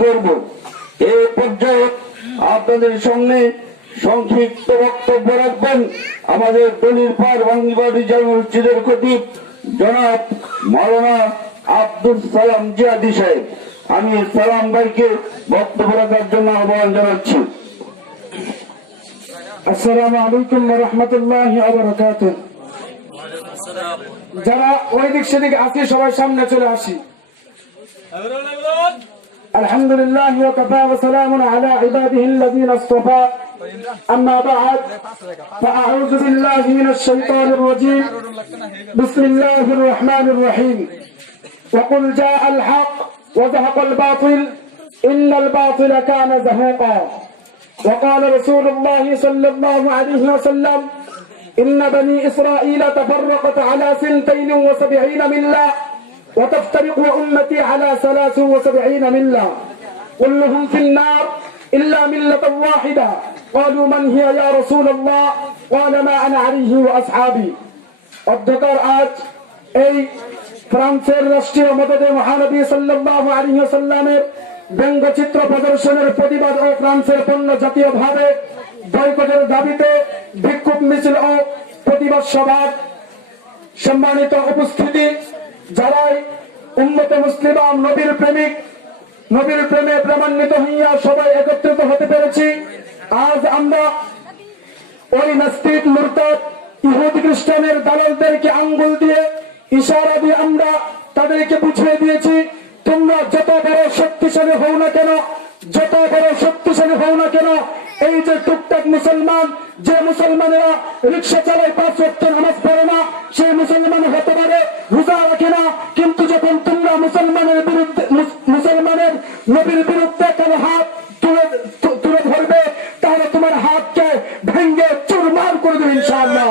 করব। এই পর্যায়ে আপনাদের সামনে সংক্ষিপ্ত বক্তব্য রাখবেন আমাদের দলির পার বাঙ্গিবাড়ি মসজিদের খতিব জনাব মাওলানা আব্দুল সালাম জিয়াদি সাহেব। আমি সালাম ভাইকে বক্তব্য রাখার জন্য আহ্বান জানাচ্ছি। আসসালামু আলাইকুম রহমতুল্লাহ যারা ওই দিক সেদিক আছি, সবাই সামনে চলে আসি। الحمد لله وكفى وسلام على عباده الذين اصطفى. أما بعد فأعوذ بالله من الشيطان الرجيم. بسم الله الرحمن الرحيم. وقل جاء الحق وزهق الباطل. إن الباطل كان زهوقا. وقال رسول الله صلى الله عليه وسلم إن بني إسرائيل تفرقت على سنتين وسبعين ملة. وتفترق أمتي على ثلاث وسبعين ملة كلهم في النار إلا ملة واحدة قالوا من هي يا رسول الله قال ما أنا عليه وأصحابي অধ্যকার আজ এই ফ্রান্সের রাষ্ট্রীয় মদদে মহানবী সাল্লাল্লাহু আলাইহি ওয়াসাল্লামের ব্যঙ্গচিত্র প্রদর্শনের প্রতিবাদ ও ফ্রান্সের পণ্য জাতীয়ভাবে বয়কটের দাবিতে বিক্ষোভ মিছিল ও প্রতিবাদ সভা সম্মানিত উপস্থিতি যারাই উন্নত মুসলিমা নবীর প্রেমিক, নবীর প্রেমে প্রেমান্বিত হইয়া সবাই একত্রিত হতে পেরেছি, আজ আমরা ওই নাস্তিক মুরতাদ ইহুদি খ্রিস্টানের দালালদেরকে আঙ্গুল দিয়ে ইশারা দিয়ে আমরা তাদেরকে বুঝিয়ে দিয়েছি, তোমরা যত বড় শক্তিশালী হও না কেন, যত বড় শক্তিশালী হও না কেন এই যে টুকটাক মুসলমান, যে মুসলমানেরা রিক্সা চালায় পাঁচ ওয়াক্ত নামাজ পড়ে না, সেই মুসলমান হতে পারে রোজা রাখে না। কিন্তু যখন তোমরা মুসলমানের বিরুদ্ধে মুসলমানের নবীর বিরুদ্ধে কারও হাত তুলে তুলে ধরবে, তাহলে তোমার হাতকে ভেঙ্গে চুরমার করে দেবে ইনশাআল্লাহ।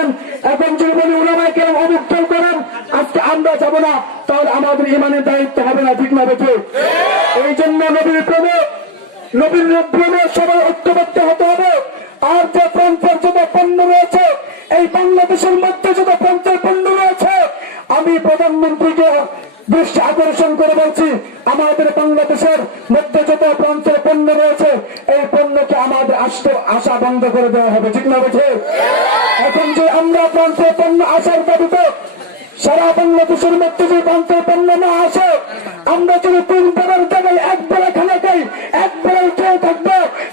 দল করেন, আজকে আমরা যাব না, তাহলে আমাদের ইমানের দায়িত্ব হবে না, ঠিক না, বেঠে? এই জন্য নবীর প্রেমে নবীর প্রেমে সবাই ঐক্যবদ্ধ হতে হবে। আর যে প্রান্তের যত পণ্য রয়েছে, এই বাংলাদেশের মধ্যে যত প্রান্তের পণ্য রয়েছে, আমি প্রধানমন্ত্রীকে দৃষ্টি আকর্ষণ করে বলছি, আমাদের বাংলাদেশের মধ্যে যত প্রান্তের পণ্য রয়েছে, এই পণ্যকে আমাদের আসতে আসা বন্ধ করে দেওয়া হবে, ঠিক না বুঝে যে আমরা প্রান্তের পণ্য আসার দাবিতে সারা বাংলাদেশের মধ্যে যে প্রান্তের পণ্য না আসে, আমরা যদি তিন বেলার জায়গায় এক বেলা খানা খাই, এক বেলায় খেয়ে থাকব,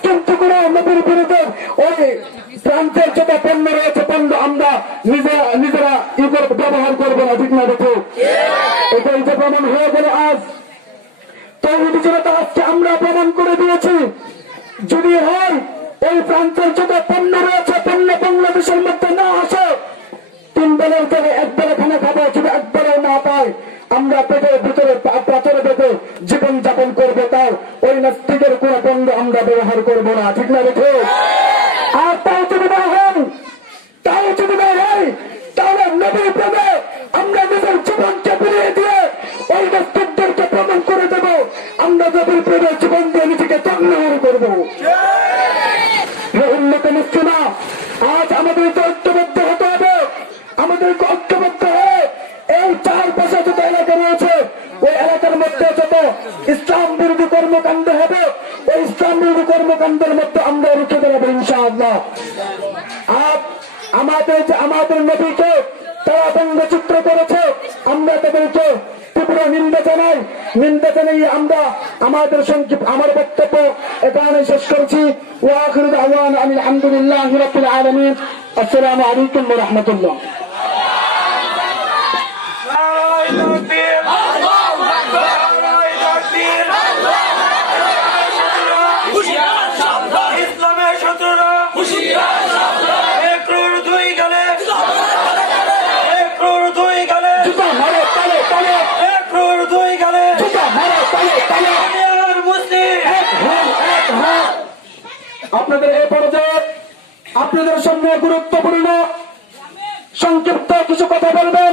কিন্তু কোনো নদীর বিরুদ্ধে ওই প্রান্তের যত পণ্য রয়েছে, পণ্য আমরা নিজেরা নিজেরা ব্যবহার করব না, ঠিক না, দেখো? এটাই যে প্রমাণ হয়ে গেল আজ। তৌহিদি জনতা আজকে আমরা প্রমাণ করে দিয়েছি। যদি হয়, ওই প্রান্তের যত পণ্য রয়েছে, পণ্য বাংলাদেশের মধ্যে তিন বেলার থেকে এক বেলা খানা খাব যদি এক না পায় আমরা পেটের ভিতরে পা- প্রাচরে পেতে জীবন যাপন করব তাও ওই নাস্তিকের কোন পণ্য আমরা ব্যবহার করব না। ঠিক না দেখো আর তাও যদি না হয় তাও যদি না হয় তাহলে নবীর প্রেমে আমরা নিজের জীবনকে ফিরিয়ে দিয়ে ওই নাস্তিকদেরকে প্রমাণ করে দেব। আমরা নবীর প্রেমে জীবন দিয়ে নিজেকে তন্নহর করব। উন্নত মুসলিমা আজ আমাদেরকে ঐক্যবদ্ধ আমাদেরকে ঐক্যবদ্ধ হয়ে এই চার পাশে যত এলাকা রয়েছে, ওই এলাকার মধ্যে যত ইসলাম বিরোধী কর্মকাণ্ড হবে, ওই ইসলাম বিরোধী কর্মকাণ্ডের মধ্যে আমরা রুখে দাঁড়াবো ইনশাআল্লাহ। আর আমাদের যে আমাদের নবীকে তারা ব্যঙ্গচিত্র করেছে, আমরা তাদেরকে তীব্র নিন্দা জানাই। নিন্দা জানাই আমরা আমাদের সংক্ষিপ্ত আমার বক্তব্য এখানে শেষ করছি। ওয়াখির দাওয়ান আমি আলহামদুলিল্লাহ রাব্বিল আলামিন। আসসালামু আলাইকুম ওয়া রাহমাতুল্লাহ ইসলামের শত্রুরা এক ক্রোড় দুই গেলে এক ক্রোড় দুই গেলে জুতা মারো তালে তালে এক ক্রোড় দুই গেলে জুতা মারো তালে তালে দুনিয়ার মুসলিম এক হাত এক হাত আপনাদের এই পর্যায়ে আপনাদের সামনে গুরুত্বপূর্ণ সংক্ষিপ্ত কিছু কথা বলবেন।